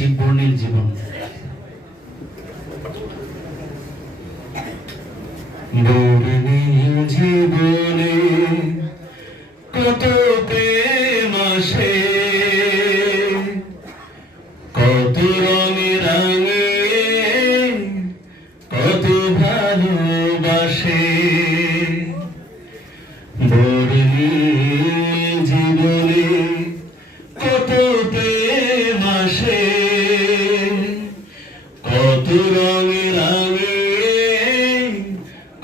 করছি বর্ণিল জীবন। বর্ণিল জীবনে কত প্রেম আসে, কত রঙে রঙে কত ভালোবাসে। বর্ণিল জীবনে কত প্রেম আসে, কত রঙে রঙে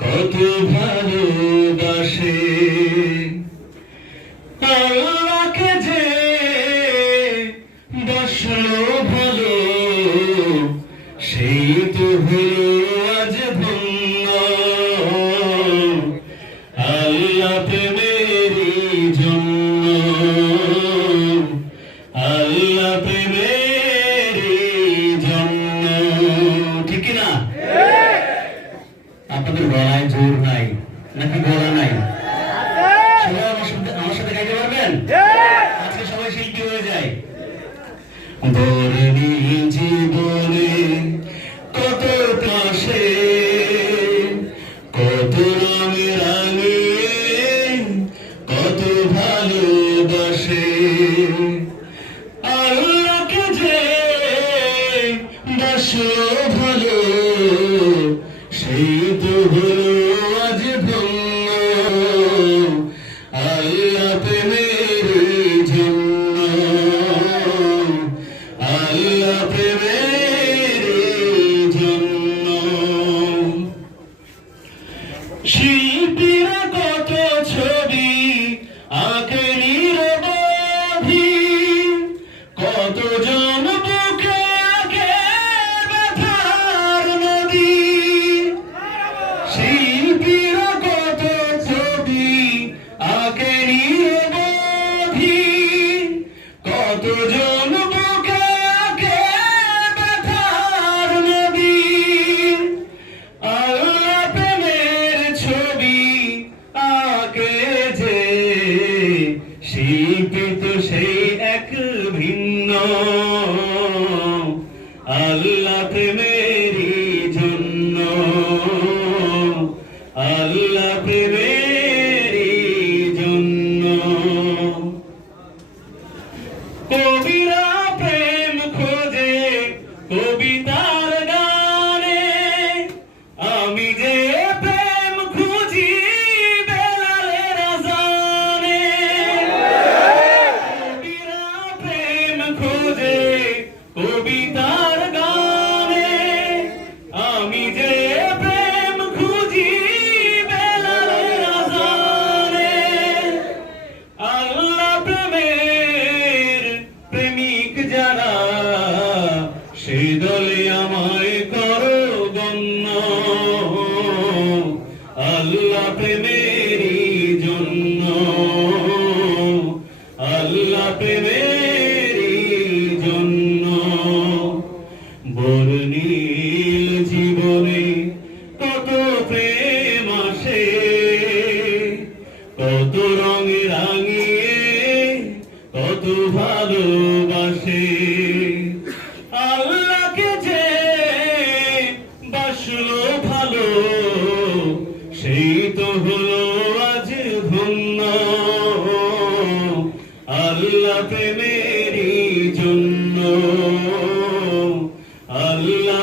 কত ভালোবাসে। আল্লাহকে যে বাসলো ভালো, সেই তো হলো আজ ধন্য। আল্লাহ প্রেমেরই জন্য, আল্লাহ প্রেমেরই জন্য। ঠিক কিনা? আপনাদের গলায় জোর নাই নাকি গলা নাই? সবাই আমার সাথে গাইতে পারবেন? আজকে সবাই শিল্পী হয়ে যায়। বর্ণিল জীবনে কত পাশে, কত রঙে রঙে কত ভালোবাসে। আল্লাহকে যে বাসলো ভালো, সেই তো হলো আজ ধন্য। আল্লাহ প্রেমের জন্য, আল্লাহ প্রেমের জন্য। শিল্পীরা কত ছবি আঁকে নিরবধি, কতজন বুকে আঁকে ব্যথার নদী। শিল্পীরা কত ছবি আঁকে নিরবধি, কতজন বুকে আঁকে ব্যথার নদী। আল্লাহ প্রেমের ছবি আঁকে যে, শিল্পী তো সেই এক ভিন্ন। আল্লাহ প্রেমেরই জন্য, আল্লাহ প্রেমেরই জন্য। কবিরা প্রেম খোঁজে কবিতার গানে, আমি যে প্রেম খুঁজি বেলালের আযানে। কবিরা প্রেম খোঁজে কবিতার গানে, আমি যে প্রেম খুঁজি বেলালের আযানে। আল্লাহ প্রেমের প্রেমিক যারা, সেই দলে আমায় করো গণ্য। আল্লাহ প্রেমেরই জন্য, আল্লাহ প্রেমেরই জন্য। বর্ণিল জীবনে কত প্রেম আসে, কত রঙে রাঙিয়ে কত ভালোবাসে। আল্লাহকে যে বাসলো ভালো, সেই তো হলো আজ ধন্য। আল্লাহ প্রেমেরই জন্য, আল্লাহ